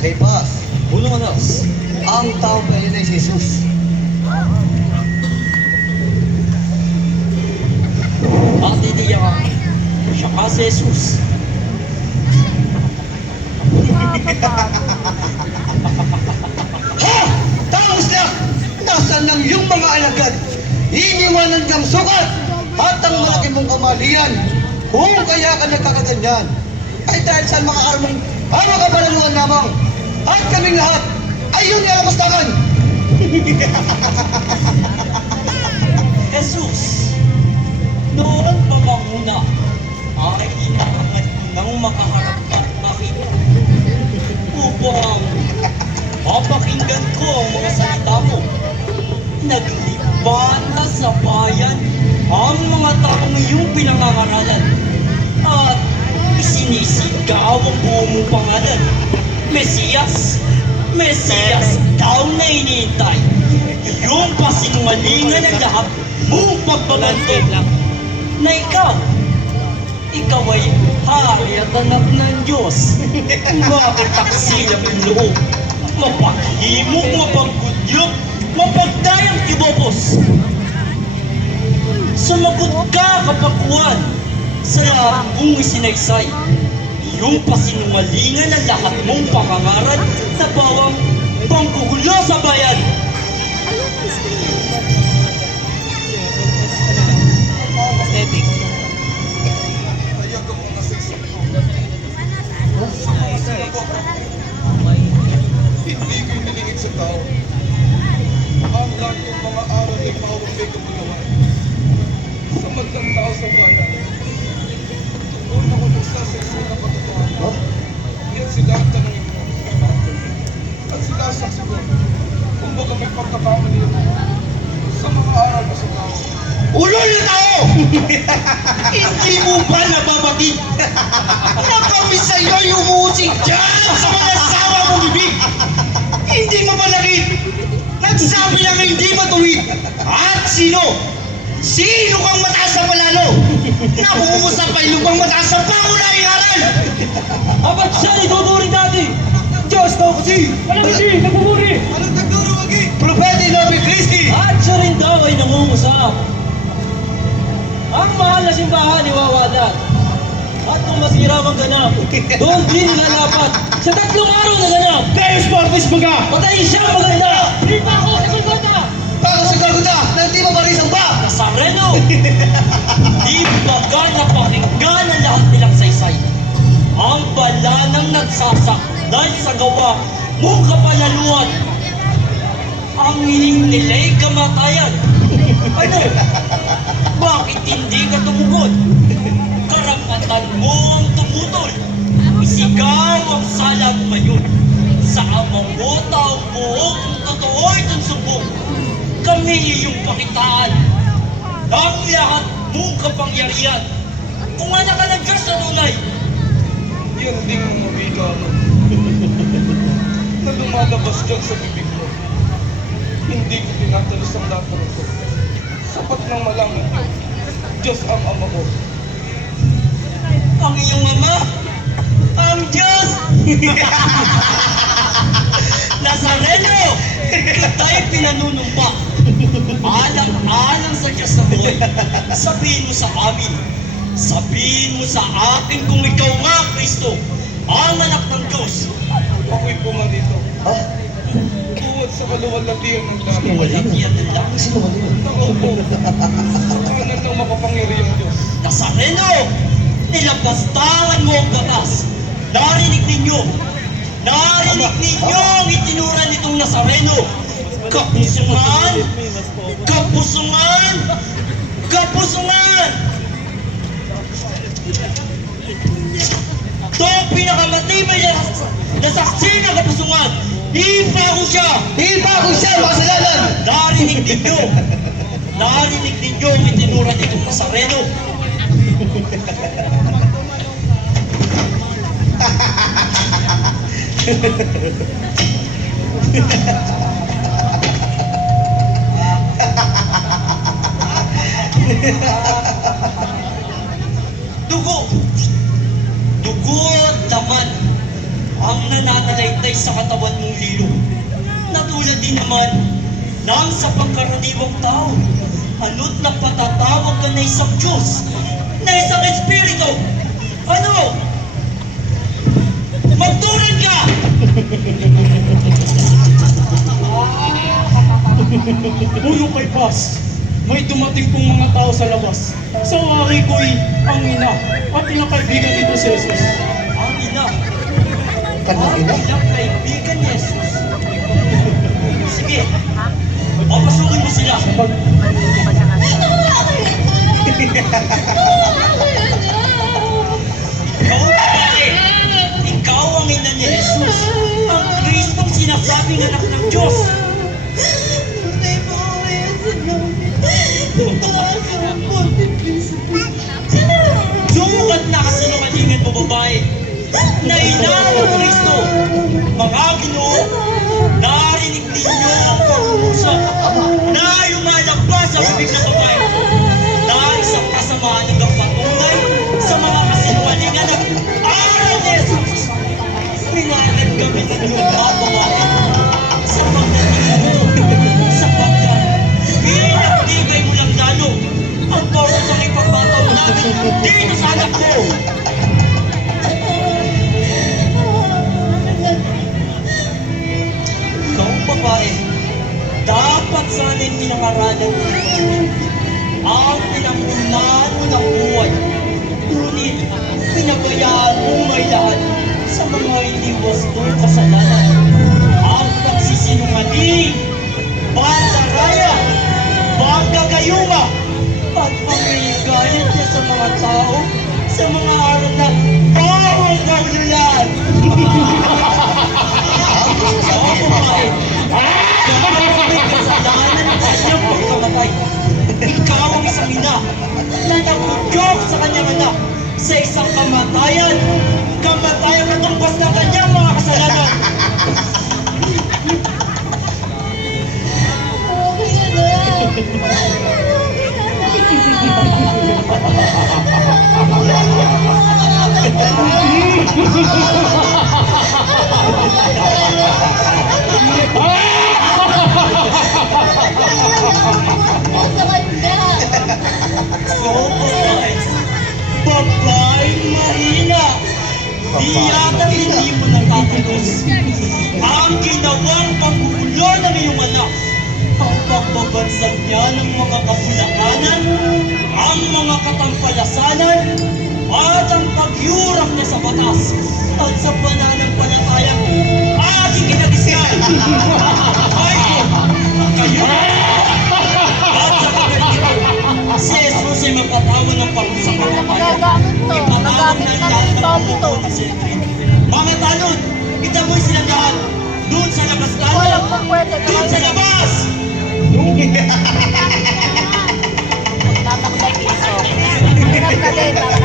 kay Paz, Bulungan House. ang taong kayo na si Jesus. At titiyak siya ka si Jesus. Ha! Taos na! Nasaan ng iyong mga alagad? Iniwanan kang sukat at ang malaki mong kamalian. Kung kaya ka nagkakaganyan, ay dahil sa mga armong kapalaluan lamang. At kaming lahat ay yun nga kamustakan. Jesus, noon pa manguna ay inaangat ko nang makaharap at makita upang mapakinggan ko ang mga salita mo. Naglipat na sa bayan ang mga taong iyong pinangangaralan at isinisigaw ang buong mong pangalan. Mesiyas! Mesiyas daw na iniintay. Iyong pasinungalingan ang lahat mong pagbabanto na ikaw ay hari at anak ng Diyos. Mapagtaksil ang loob, mapaghimok, mapaggudyok, mapagdayang kibopos. Sumagot ka, kapakuan, sa lahat mong isinaysay. Iyong pasinungalingan ang lahat mong pangangaral sa bawang panggugulo sa bayan. Aesthetic. Hindi ko nilingid sa tao. Ang lahat ng mga araw ay pawang may kapagawan. Sa magdang tao sa bayan, doon ako nagsasaysay na katotohanan. Ngayon sila ang tanongin mo. At sila ang saksi ko. Kung baka may pagkakamali ako sa mga araw na sa tao. Ulol na tao! Hindi mo ba nababati? Na kami sa'yo ay umuusig dyan sa mga sawa mong bibig! Hindi mo malakit! Nagsabi lang hindi matuwid! At sino? Sino kang mataas sa palalo? Na umusap ay lupang mataas sa pangunahing aral! Abat siya ituturing dati! Diyos daw kasi! Walang hindi! Nagpupuri! Anong tagduro, Wagi? Propeta Nobi Christi! At siya rin daw ay nangungusap. Ang mahal na simbahan iwawalan. At kung masira mang ganap, doon din nilalapat. Sa 3 araw na ganap, Deus Mortis Baga! patayin siyang maganda. Di pa ako sa Golgotha! Bago sa Golgotha na hindi mabarisang ba? Nazareno! Di baga napakinggan ang lahat nilang saysay. Ang bala ng nagsasak dahil sa gawa mong kapalaluan. Ang hiling nila'y kamatayan. Ano? Bakit hindi ka tumugod? Karapatan mo ang tumutol. Isigaw ang sala mo ngayon. Sa ama mo taong buo kung totoo itong subok. Kami iyong pakitaan. Ang lahat mong kapangyarihan. Kung anak ka ng Diyos na tunay. Yan ding mga wika mo. Na lumalabas dyan sa bibig mo. Hindi ko tinatalos ang lahat ng ito. Sapat nang malaman ko. Diyos ang ama ko. Ang iyong ama, ang Diyos! Nazareno! Kita'y pinanunumpa. Alang-alang sa Diyos na buhay. Sabihin mo sa amin. Sabihin mo sa akin kung ikaw nga, Kristo, ang anak ng Diyos. Ako'y pumalito. Ha? Buwad sa kaluwalhatian ng langit. Walang iyan ng langit. Sino ba yun? Nakaupo sa kanan ng makapangyarihang Diyos. Nazareno! Nilapastangan mo ang batas. Narinig ninyo. Narinig ninyo ang itinura nitong Nazareno. Kapusungan! Kapusungan! Kapusungan! Ito ang pinakamatibay na saksi ng kapusungan. Hipa ko siya! Hipa ko siya, makasalanan! Narinig ninyo! Narinig ninyo ang itinura nitong Nazareno. Dugo! Dugo at laman ang nananalaytay sa katawan mong lilo. Natulad din naman ng sa pangkaraniwang tao. Ano't napatatawag ka na isang Diyos, na isang Espiritu. Ano? Magturan ka! Puno kay Paz, may dumating pong mga tao sa labas. Sa wari ko'y ang ina at ilang kaibigan nito si Jesus. Ang ina. Kanang ina? Ilang kaibigan ni Jesus. Sige, papasukin mo sila. Ikaw, babae, ikaw ang ina ni Jesus. Ang Kristong sinasabing anak ng Diyos. Sumukat na kasinungalingan mo, babae, na ina ng Kristo. Mga Ginoo, narinig ninyo ang pag-uusap na lumalabas sa bibig ng babae na isang kasamaan ng patunay sa mga kasinungalingan ng aral ni Jesus. Pinanag kami ninyo, mga babae, sa pagdating mo, sapagkat pinagdigay mo lang lalo ang parusang ipagpataw namin dito sa anak mo. Ikaw, babae, dapat sana'y pinangaralan mo ang pinangunahan mo ng buhay. Ngunit, pinabayaan mo may lahat sa mga hindi wastong kasalanan. Ang pagsisinungaling, pandaraya, panggagayuma, at pangigayat niya sa mga tao sa mga araw na bawang kaululan. Oo, babae. Kapag may kasalanan ng kanyang pagkamatay, ikaw ang isang ina na nakudyok sa kanyang anak sa isang kamatayan na tumbas ng kanyang mga kasalanan. So, babae mahina, di yata hindi mo natatalos ang ginawang pagkulo ng iyong anak, ang pagbabansag niya ng mga kapulakanan, ang mga katampalasanan, at ang pagyurang niya sa batas at sa pananampalatayang ating kinagisyan. Ay, kayo! At sa kapatid nito, si Jesus ay magpatawan ng parusa mga bayan. Ipatawag ng lahat ng pumupo ng sentrin. Mga talon, itaboy silang lahat. Doon sa labas talon. Doon sa labas! Tatakbay piso. Hirap ka din.